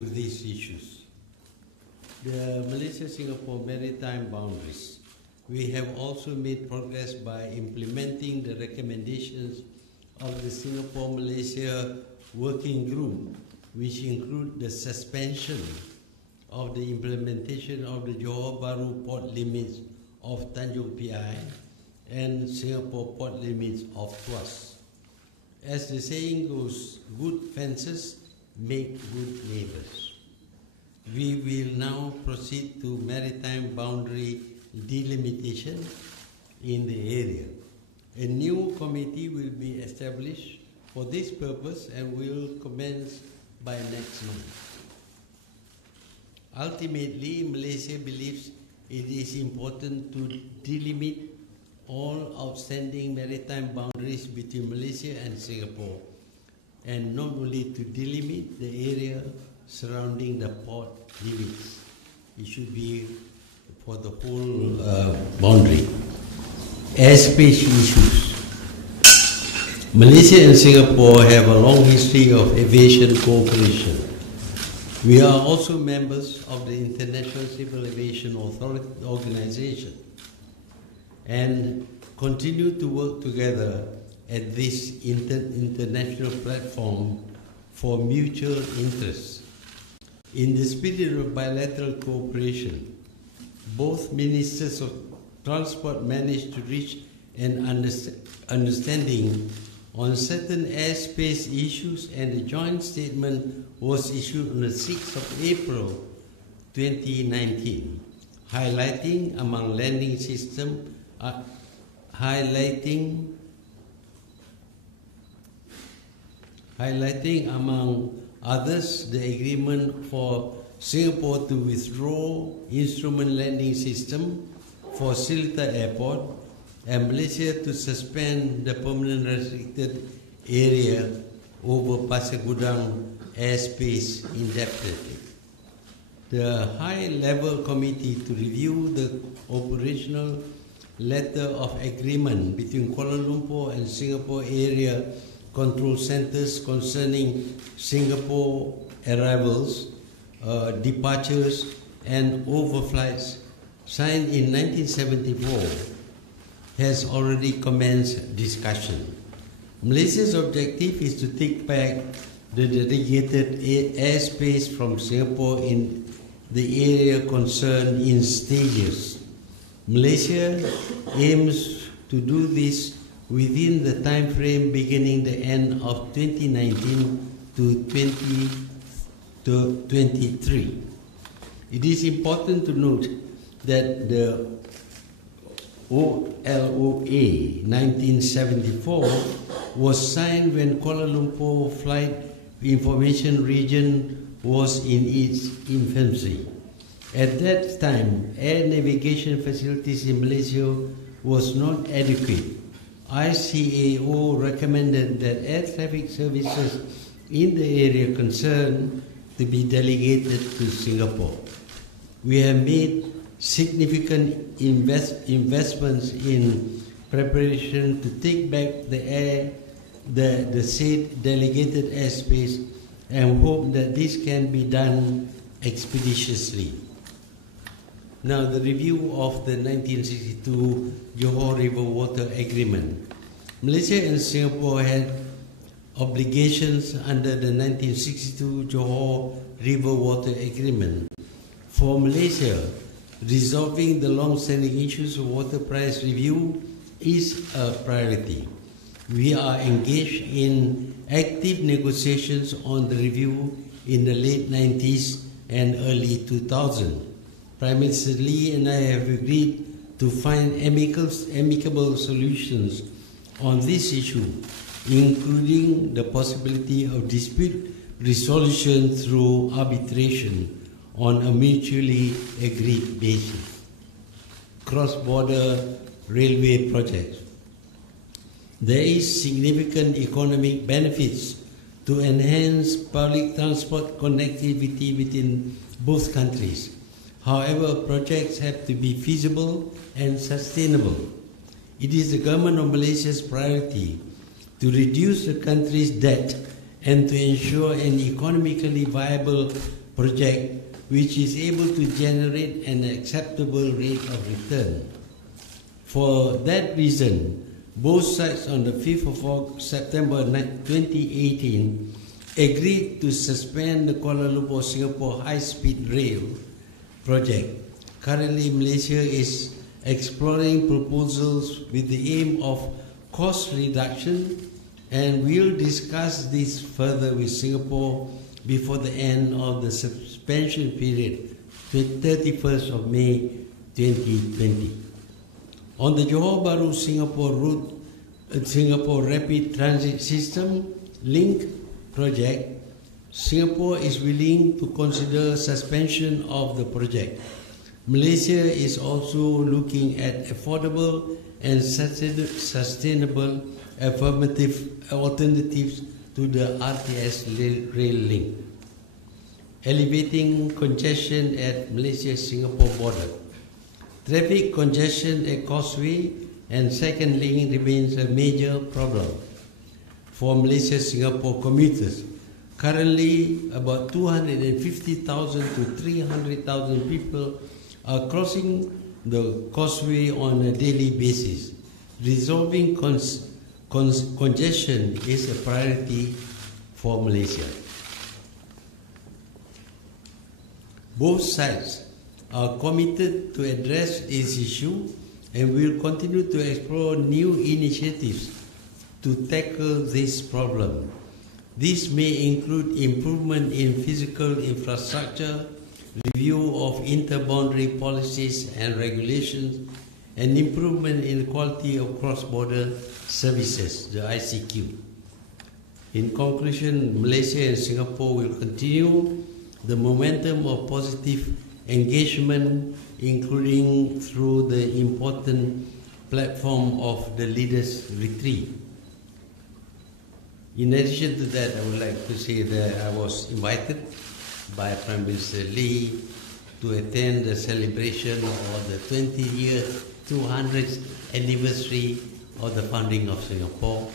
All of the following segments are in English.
these issues. The Malaysia-Singapore maritime boundaries. We have also made progress by implementing the recommendations of the Singapore-Malaysia Working Group, which include the suspension of the implementation of the Johor Bahru port limits of Tanjung Piai and Singapore port limits of Tuas. As the saying goes, good fences make good neighbors. We will now proceed to maritime boundary delimitation in the area. A new committee will be established for this purpose and will commence by next month. Ultimately, Malaysia believes it is important to delimit all outstanding maritime boundaries between Malaysia and Singapore, and not only to delimit the area surrounding the port limits. It should be for the whole boundary. Airspace issues. Malaysia and Singapore have a long history of aviation cooperation. We are also members of the International Civil Aviation Organization and continue to work together at this international platform for mutual interests. In the spirit of bilateral cooperation, both ministers of transport managed to reach an understanding on certain airspace issues, and a joint statement was issued on the 6th of April 2019, highlighting among landing system, highlighting among others the agreement for Singapore to withdraw instrument landing system for Seletar Airport and Malaysia to suspend the permanent restricted area over Pasir Gudang airspace indefinitely. The high-level committee to review the operational letter of agreement between Kuala Lumpur and Singapore area control centers concerning Singapore arrivals, departures and overflights, signed in 1974, has already commenced discussion. Malaysia's objective is to take back the dedicated airspace from Singapore in the area concerned in stages. Malaysia aims to do this within the time frame beginning the end of 2019 to 2023. It is important to note that the OLOA 1974 was signed when Kuala Lumpur Flight Information Region was in its infancy. At that time, air navigation facilities in Malaysia was not adequate. ICAO recommended that air traffic services in the area concerned to be delegated to Singapore. We have made significant investments in preparation to take back the said delegated airspace, and hope that this can be done expeditiously. Now, the review of the 1962 Johor River Water Agreement. Malaysia and Singapore had obligations under the 1962 Johor River Water Agreement. For Malaysia, resolving the long-standing issues of water price review is a priority. We are engaged in active negotiations on the review in the late 90s and early 2000s. Prime Minister Lee and I have agreed to find amicable solutions on this issue, including the possibility of dispute resolution through arbitration on a mutually agreed basis. Cross-border railway projects. There is significant economic benefits to enhance public transport connectivity within both countries. However, projects have to be feasible and sustainable. It is the government of Malaysia's priority to reduce the country's debt and to ensure an economically viable project which is able to generate an acceptable rate of return. For that reason, both sides on the 5th of September 2018 agreed to suspend the Kuala Lumpur-Singapore high-speed rail project. Currently, Malaysia is exploring proposals with the aim of cost reduction, and will discuss this further with Singapore before the end of the suspension period, 31st of May 2020. On the Johor Bahru Singapore route, Singapore Rapid Transit System link project, Singapore is willing to consider suspension of the project. Malaysia is also looking at affordable and sustainable alternatives to the RTS rail link. Alleviating congestion at Malaysia-Singapore border. Traffic congestion at Causeway and Second Link remains a major problem for Malaysia-Singapore commuters. Currently, about 250,000 to 300,000 people are crossing the Causeway on a daily basis. Resolving congestion is a priority for Malaysia. Both sides are committed to address this issue and will continue to explore new initiatives to tackle this problem. This may include improvement in physical infrastructure, review of inter-boundary policies and regulations, and improvement in the quality of cross-border services, the ICQ. In conclusion, Malaysia and Singapore will continue the momentum of positive engagement, including through the important platform of the Leaders' Retreat. In addition to that, I would like to say that I was invited by Prime Minister Lee to attend the celebration of the 200th anniversary of the founding of Singapore,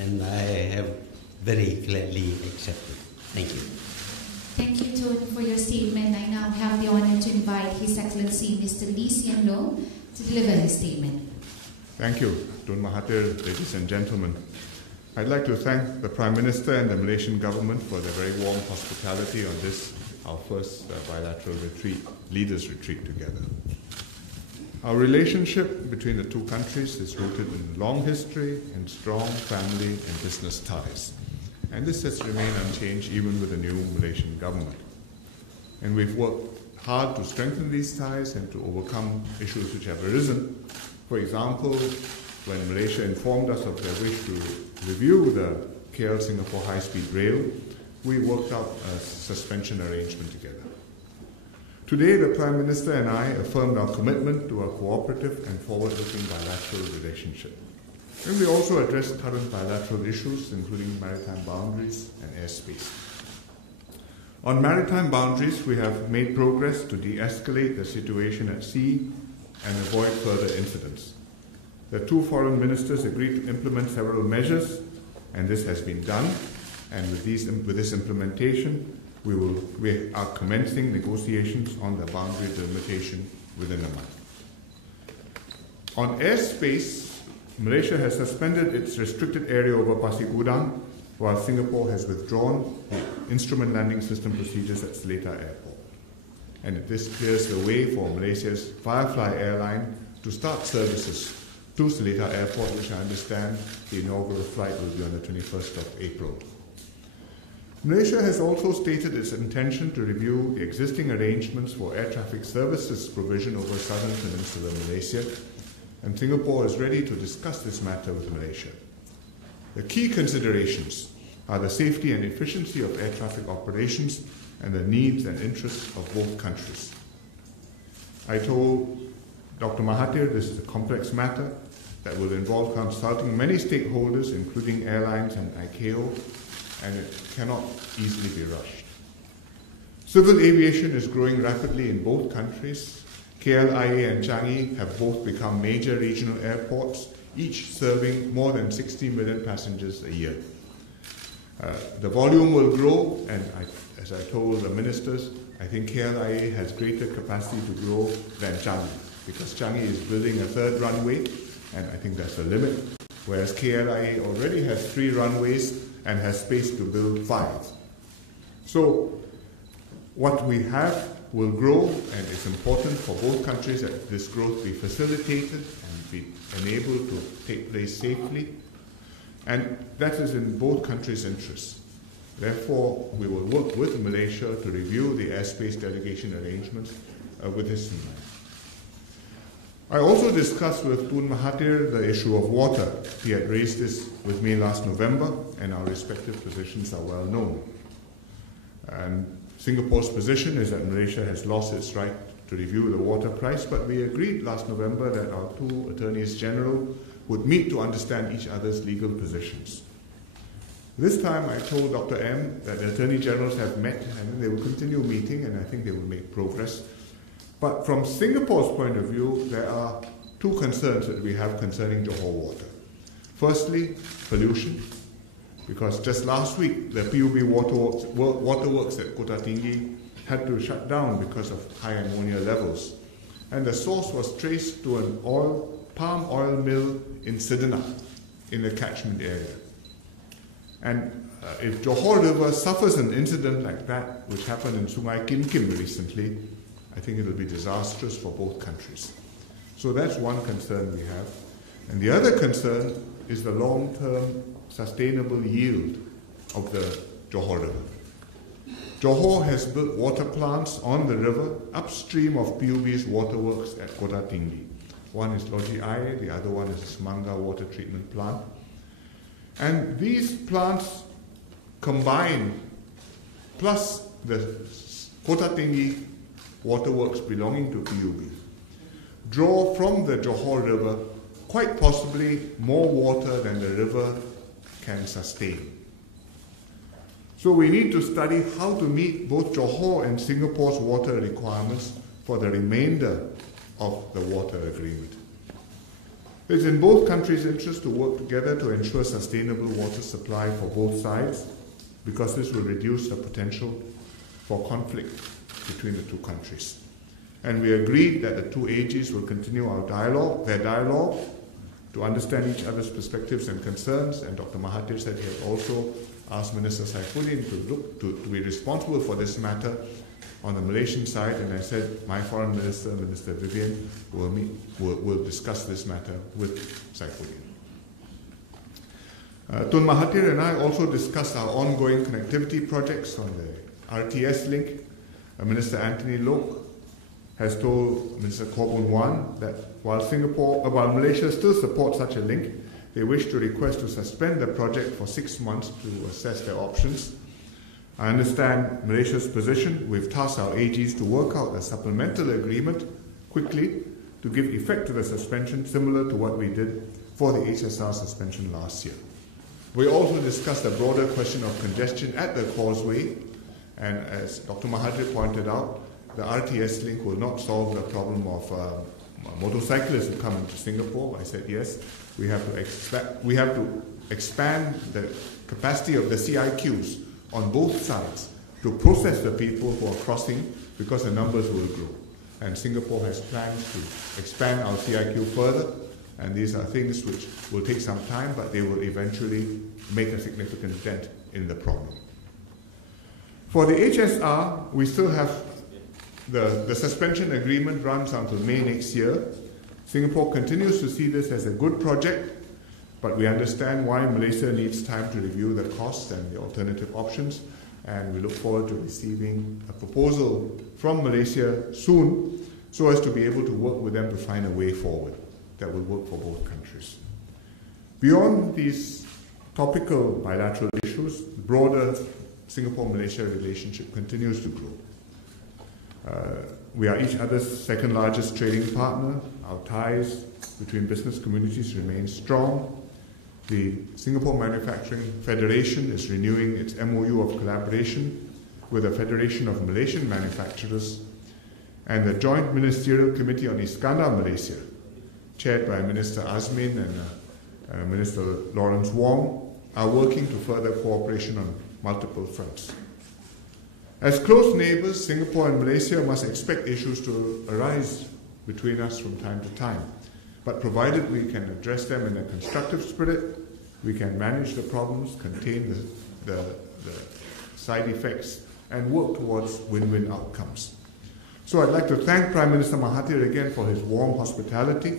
and I have very gladly accepted. Thank you. Thank you, Tun, for your statement. I now have the honor to invite His Excellency Mr. Lee Hsien Loong to deliver his statement. Thank you, Tun Mahathir, ladies and gentlemen. I'd like to thank the Prime Minister and the Malaysian government for their very warm hospitality on this, our first bilateral retreat, leaders' retreat together. Our relationship between the two countries is rooted in long history and strong family and business ties. And this has remained unchanged even with the new Malaysian government. And we've worked hard to strengthen these ties and to overcome issues which have arisen. For example, when Malaysia informed us of their wish to review the KL-Singapore high-speed rail, we worked out a suspension arrangement together. Today, the Prime Minister and I affirmed our commitment to a cooperative and forward-looking bilateral relationship. And we also addressed current bilateral issues, including maritime boundaries and airspace. On maritime boundaries, we have made progress to de-escalate the situation at sea and avoid further incidents. The two foreign ministers agreed to implement several measures, and this has been done. And with this implementation, we are commencing negotiations on the boundary delimitation within a month. On airspace, Malaysia has suspended its restricted area over Pasir Gudang, while Singapore has withdrawn the instrument landing system procedures at Seletar Airport. And this clears the way for Malaysia's Firefly airline to start services to Seletar Airport, which I understand the inaugural flight will be on the 21st of April. Malaysia has also stated its intention to review the existing arrangements for air traffic services provision over southern peninsular Malaysia, and Singapore is ready to discuss this matter with Malaysia. The key considerations are the safety and efficiency of air traffic operations and the needs and interests of both countries. I told Dr. Mahathir this is a complex matter that will involve consulting many stakeholders, including airlines and ICAO, and it cannot easily be rushed. Civil aviation is growing rapidly in both countries. KLIA and Changi have both become major regional airports, each serving more than 60 million passengers a year. The volume will grow, and as I told the ministers, I think KLIA has greater capacity to grow than Changi, because Changi is building a third runway, and I think that's the limit, whereas KLIA already has 3 runways and has space to build 5. So what we have will grow, and it's important for both countries that this growth be facilitated and be enabled to take place safely, and that is in both countries' interests. Therefore, we will work with Malaysia to review the airspace delegation arrangements with this in mind. I also discussed with Tun Mahathir the issue of water. He had raised this with me last November, and our respective positions are well known. And Singapore's position is that Malaysia has lost its right to review the water price, but we agreed last November that our 2 Attorneys General would meet to understand each other's legal positions. This time I told Dr. M that the Attorney Generals have met and they will continue meeting, and I think they will make progress. But from Singapore's point of view, there are 2 concerns that we have concerning Johor water. Firstly, pollution, because just last week the PUB waterworks at Kota Tinggi had to shut down because of high ammonia levels. And the source was traced to an palm oil mill in Sidang, in the catchment area. And if Johor River suffers an incident like that, which happened in Sungai Kim Kim recently, I think it will be disastrous for both countries. So that's one concern we have. And the other concern is the long-term sustainable yield of the Johor River. Johor has built water plants on the river upstream of PUB's waterworks at Kota Tinggi. One is Loji Air, the other one is Semangga Water Treatment Plant. And these plants combined, plus the Kota Tinggi waterworks belonging to PUB, draw from the Johor River quite possibly more water than the river can sustain. So we need to study how to meet both Johor and Singapore's water requirements for the remainder of the water agreement. It's in both countries' interest to work together to ensure sustainable water supply for both sides, because this will reduce the potential for conflict between the 2 countries. And we agreed that the 2 AGs will continue their dialogue to understand each other's perspectives and concerns, and Dr. Mahathir said he had also asked Minister Saifuddin to be responsible for this matter on the Malaysian side, and I said my Foreign Minister, Minister Vivian, will discuss this matter with Saifuddin. Tun Mahathir and I also discussed our ongoing connectivity projects on the RTS link. Minister Anthony Loke has told Minister Koh Boon Wan that while Malaysia still supports such a link, they wish to request to suspend the project for 6 months to assess their options. I understand Malaysia's position. We've tasked our AGs to work out a supplemental agreement quickly to give effect to the suspension, similar to what we did for the HSR suspension last year. We also discussed the broader question of congestion at the causeway, and as Dr. Mahathir pointed out, the RTS link will not solve the problem of motorcyclists who come into Singapore. I said yes, we have to expand the capacity of the CIQs on both sides to process the people who are crossing, because the numbers will grow. And Singapore has plans to expand our CIQ further, and these are things which will take some time, but they will eventually make a significant dent in the problem. For the HSR, we still have the suspension agreement runs until May next year. Singapore continues to see this as a good project, but we understand why Malaysia needs time to review the costs and the alternative options, and we look forward to receiving a proposal from Malaysia soon so as to be able to work with them to find a way forward that will work for both countries. Beyond these topical bilateral issues, the broader Singapore-Malaysia relationship continues to grow. We are each other's second largest trading partner. Our ties between business communities remain strong. The Singapore Manufacturing Federation is renewing its MOU of collaboration with the Federation of Malaysian Manufacturers, and the Joint Ministerial Committee on Iskandar Malaysia, chaired by Minister Azmin and Minister Lawrence Wong, are working to further cooperation on multiple fronts. As close neighbors, Singapore and Malaysia must expect issues to arise between us from time to time. But provided we can address them in a constructive spirit, we can manage the problems, contain the side effects, and work towards win-win outcomes. So I'd like to thank Prime Minister Mahathir again for his warm hospitality.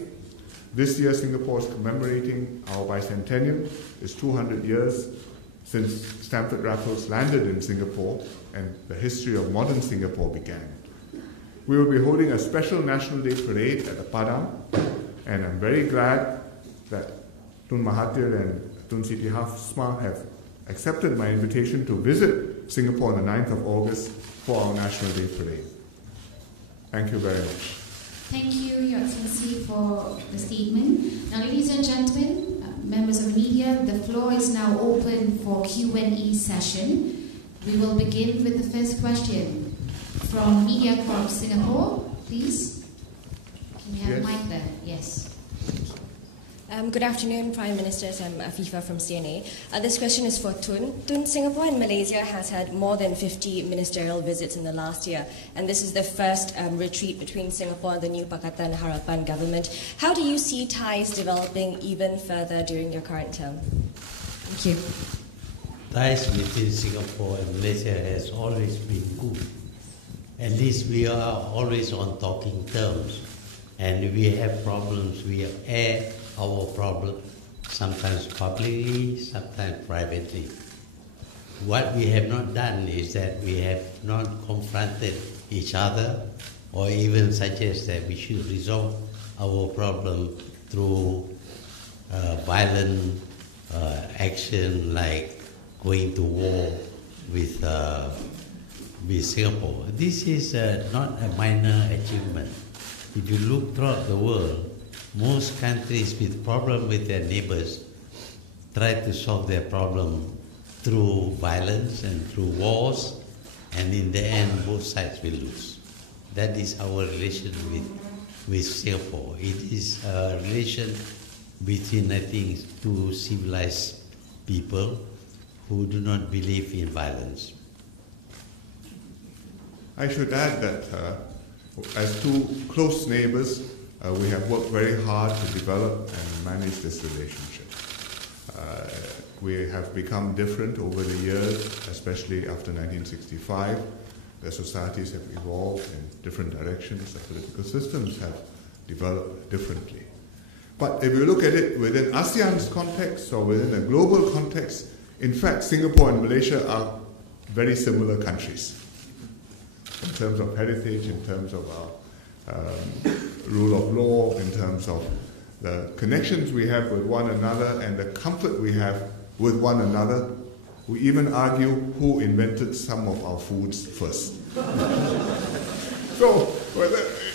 This year, Singapore is commemorating our bicentennial. It's 200 years since Stamford Raffles landed in Singapore and the history of modern Singapore began. We will be holding a special National Day parade at the Padang, and I'm very glad that Tun Mahathir and Tun Siti Hasmah have accepted my invitation to visit Singapore on the 9th of August for our National Day parade. Thank you very much. Thank you, Your Excellency, for the statement. Now, ladies and gentlemen, members of the media, the floor is now open for Q&A session. We will begin with the first question from Media Corp Singapore, please. Can we have a mic there? Yes. Good afternoon, Prime Ministers. I'm Afifa from CNA. This question is for Tun. Tun, Singapore and Malaysia has had more than 50 ministerial visits in the last year, and this is the first retreat between Singapore and the new Pakatan Harapan government. How do you see ties developing even further during your current term? Thank you. Ties between Singapore and Malaysia has always been good. At least we are always on talking terms, and we have problems, we air our problem, sometimes publicly, sometimes privately. What we have not done is that we have not confronted each other or even suggest that we should resolve our problem through violent action like going to war with Singapore. This is not a minor achievement. If you look throughout the world, most countries with problem with their neighbors try to solve their problem through violence and through wars, and in the end both sides will lose. That is our relation with Singapore. It is a relation between, I think, two civilized people who do not believe in violence. I should add that as two close neighbors, we have worked very hard to develop and manage this relationship. We have become different over the years, especially after 1965. The societies have evolved in different directions, the political systems have developed differently. But if you look at it within ASEAN's context or within a global context, in fact, Singapore and Malaysia are very similar countries in terms of heritage, in terms of our rule of law, in terms of the connections we have with one another and the comfort we have with one another. We even argue who invented some of our foods first. So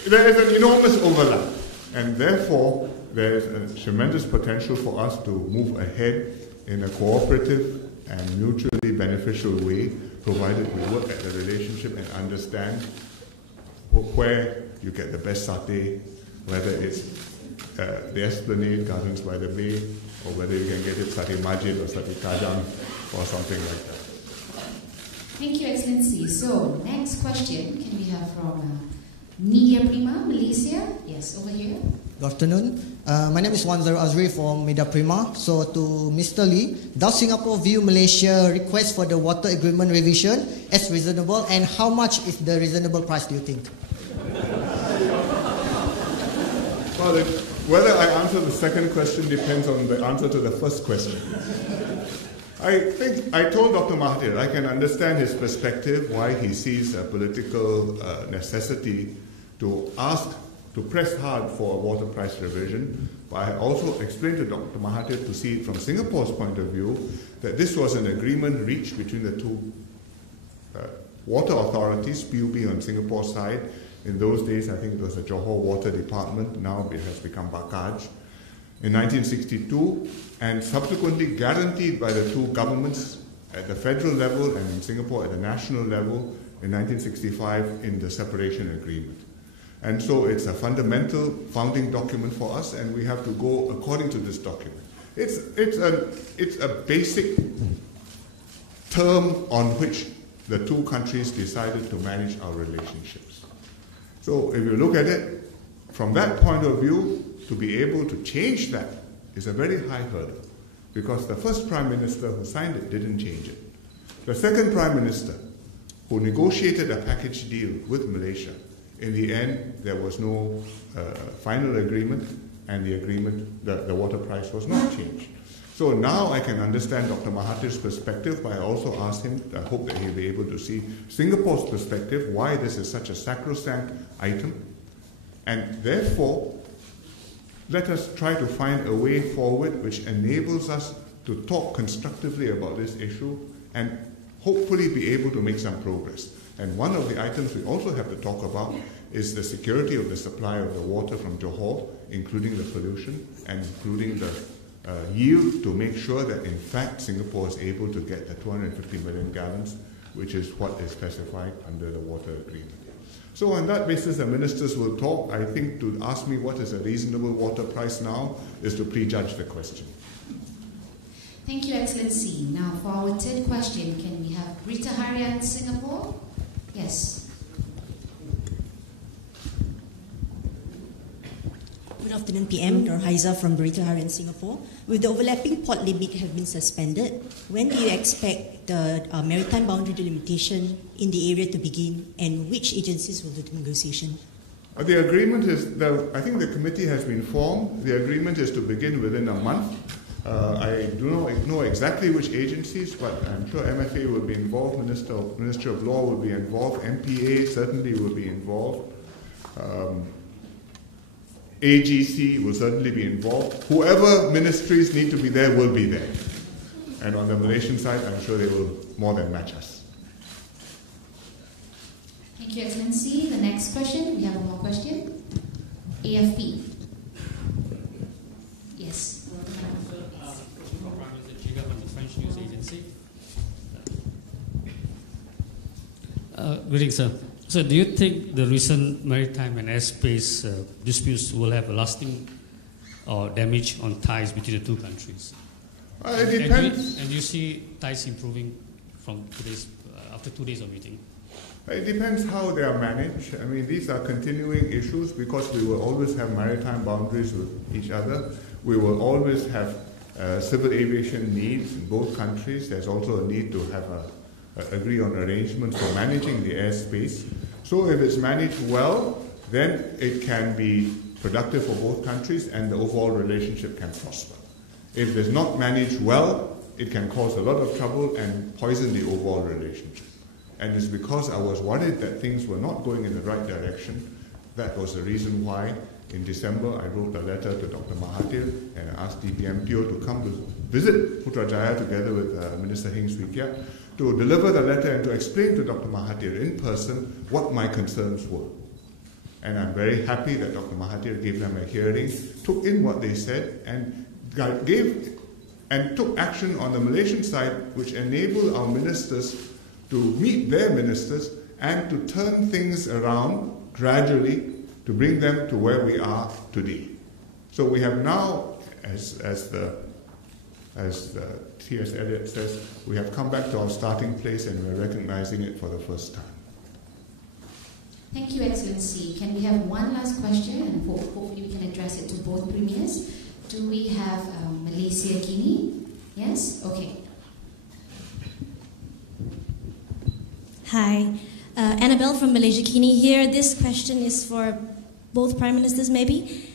there is an enormous overlap, and therefore there is a tremendous potential for us to move ahead in a cooperative and mutually beneficial way, provided we work at the relationship and understand where you get the best satay, whether it's the Esplanade, Gardens by the Bay, or whether you can get it satay Majid or satay Kajang or something like that. Thank you, Excellency. So, next question can we have from Media Prima, Malaysia? Yes, over here. Good afternoon. My name is Wanzar Azri from Media Prima. So to Mr. Lee, does Singapore view Malaysia request for the water agreement revision as reasonable, and how much is the reasonable price, do you think? Well, whether I answer the second question depends on the answer to the first question. I think I told Dr. Mahathir I can understand his perspective, why he sees a political necessity to press hard for a water price revision. But I also explained to Dr. Mahathir to see it from Singapore's point of view, that this was an agreement reached between the two water authorities, PUB on Singapore's side. In those days, I think it was the Johor Water Department. Now it has become Bakaj. In 1962, and subsequently guaranteed by the two governments at the federal level and in Singapore at the national level in 1965 in the separation agreement. And so it's a fundamental founding document for us, and we have to go according to this document. It's a basic term on which the two countries decided to manage our relationships. So if you look at it, from that point of view, to be able to change that is a very high hurdle, because the first Prime Minister who signed it didn't change it. The second Prime Minister, who negotiated a package deal with Malaysia, in the end there was no final agreement, and the water price was not changed. So now I can understand Dr. Mahathir's perspective, but I also asked him, I hope that he'll be able to see Singapore's perspective, why this is such a sacrosanct item. And therefore, let us try to find a way forward which enables us to talk constructively about this issue and hopefully be able to make some progress. And one of the items we also have to talk about is the security of the supply of the water from Johor, including the pollution and including the yield, to make sure that in fact Singapore is able to get the 250 million gallons, which is what is specified under the water agreement. So on that basis, the ministers will talk. I think to ask me what is a reasonable water price now is to prejudge the question. Thank you, Excellency. Now for our third question, can we have Rita Harian, Singapore? Yes. Good afternoon, PM. Nurhaiza from Berita Harian, Singapore. With the overlapping port limit have been suspended, when do you expect the maritime boundary delimitation in the area to begin, and which agencies will do the negotiation? The agreement is, I think the committee has been formed. The agreement is to begin within a month. I do not know exactly which agencies, but I'm sure MFA will be involved, Minister of Law will be involved, MPA certainly will be involved. AGC will certainly be involved. Whoever ministries need to be there will be there. And on the Malaysian side, I'm sure they will more than match us. Thank you, Excellency. The next question, we have one more question. AFP. Yes. The French news agency. Greetings, sir. So do you think the recent maritime and airspace disputes will have a lasting or damage on ties between the two countries? It depends. And do you see ties improving from after 2 days of meeting? It depends how they are managed. I mean, these are continuing issues because we will always have maritime boundaries with each other. We will always have civil aviation needs in both countries. There's also a need to have agree on arrangements for managing the airspace. So if it's managed well, then it can be productive for both countries and the overall relationship can prosper. If it's not managed well, it can cause a lot of trouble and poison the overall relationship. And it's because I was worried that things were not going in the right direction. That was the reason why in December I wrote a letter to Dr. Mahathir and I asked DPMTO to come to visit Putrajaya together with Minister Heng Swee Keat to deliver the letter and to explain to Dr. Mahathir in person what my concerns were. And I'm very happy that Dr. Mahathir gave them a hearing, took in what they said, and took action on the Malaysian side, which enabled our ministers to meet their ministers and to turn things around gradually to bring them to where we are today. So we have now, as T.S. Eliot says, we have come back to our starting place and we're recognizing it for the first time. Thank you, Excellency. Can we have one last question, and hopefully we can address it to both premiers? Do we have Malaysia Guinea? Yes? Okay. Hi, Annabelle from Malaysia Guinea here. This question is for both Prime Ministers, maybe.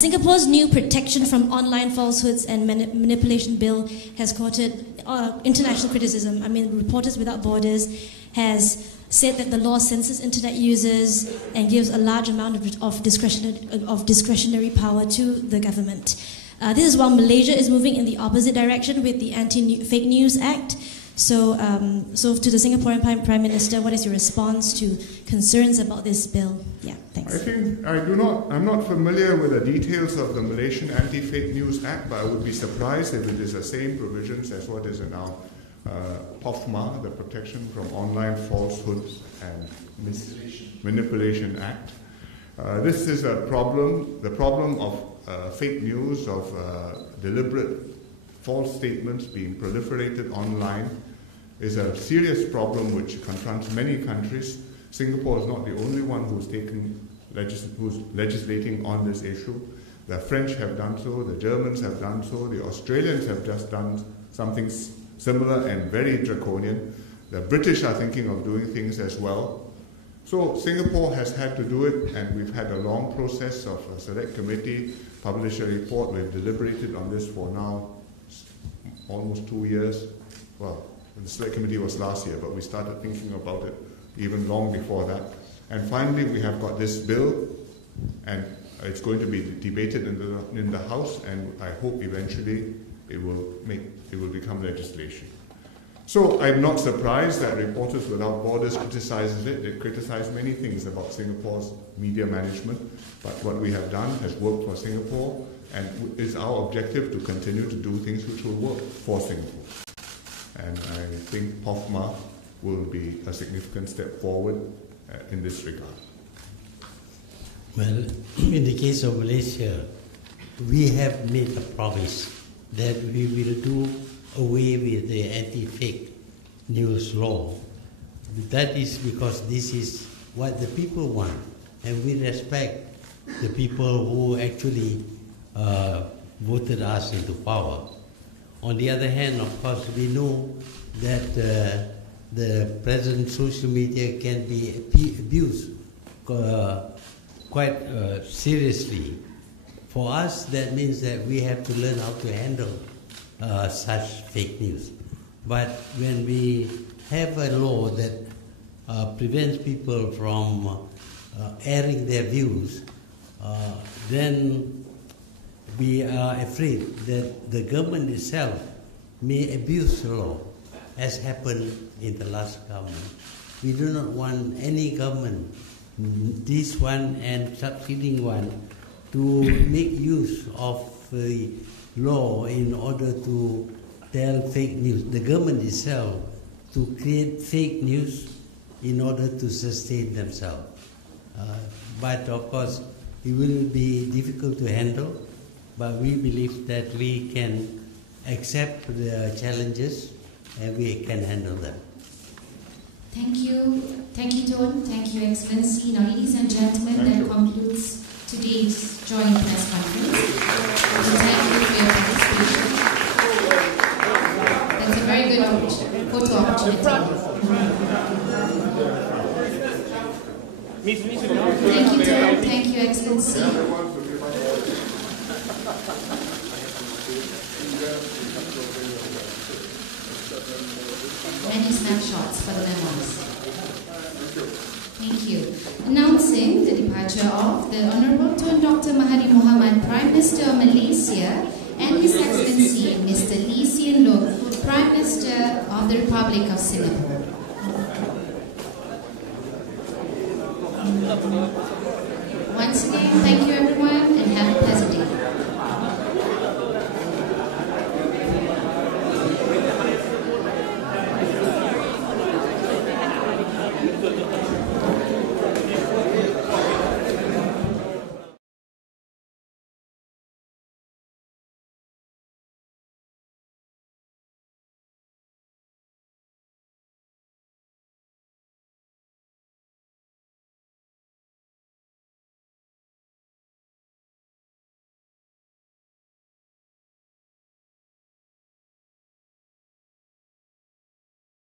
Singapore's new protection from online falsehoods and manipulation bill has courted international criticism. I mean, Reporters Without Borders has said that the law censors internet users and gives a large amount of discretionary power to the government. This is while Malaysia is moving in the opposite direction with the Anti-Fake News Act. So to the Singaporean Prime Minister, what is your response to concerns about this bill? Yeah, thanks. I'm not familiar with the details of the Malaysian Anti-Fake News Act, but I would be surprised if it is the same provisions as what is in our POFMA, the Protection from Online Falsehoods and Manipulation Act. This is a problem, the problem of fake news, of deliberate false statements being proliferated online is a serious problem which confronts many countries. Singapore is not the only one who's legislating on this issue. The French have done so, the Germans have done so, the Australians have just done something similar and very draconian. The British are thinking of doing things as well. So Singapore has had to do it, and we've had a long process of a select committee, publish a report. We've deliberated on this for now almost 2 years. Well, the select committee was last year, but we started thinking about it even long before that. And finally, we have got this bill, and it's going to be debated in the House, and I hope eventually it will become legislation. So I'm not surprised that Reporters Without Borders criticizes it. They criticize many things about Singapore's media management, but what we have done has worked for Singapore, and it's our objective to continue to do things which will work for Singapore. And I think POFMA will be a significant step forward in this regard. Well, in the case of Malaysia, we have made a promise that we will do away with the anti-fake news law. That is because this is what the people want, and we respect the people who actually voted us into power. On the other hand, of course, we know that the present social media can be abused quite seriously. For us, that means that we have to learn how to handle such fake news. But when we have a law that prevents people from airing their views, then we are afraid that the government itself may abuse the law, as happened in the last government. We do not want any government, this one and succeeding one, to make use of the law in order to tell fake news. The government itself to create fake news in order to sustain themselves. But of course, it will be difficult to handle, but we believe that we can accept the challenges and we can handle them. Thank you, Tun. Thank you, Excellency. Now, ladies and gentlemen, that concludes today's joint press conference. Thank you for your participation. That's a very good photo opportunity. Thank you, Tun. Thank you, Excellency. Many snapshots for the memoirs. Thank you. Announcing the departure of the Honorable Tun Dr. Mahathir Mohamad, Prime Minister of Malaysia, and His Excellency Mr. Lee Hsien Loong, Prime Minister of the Republic of Singapore. Once again, thank you everyone and have a pleasant day. Good.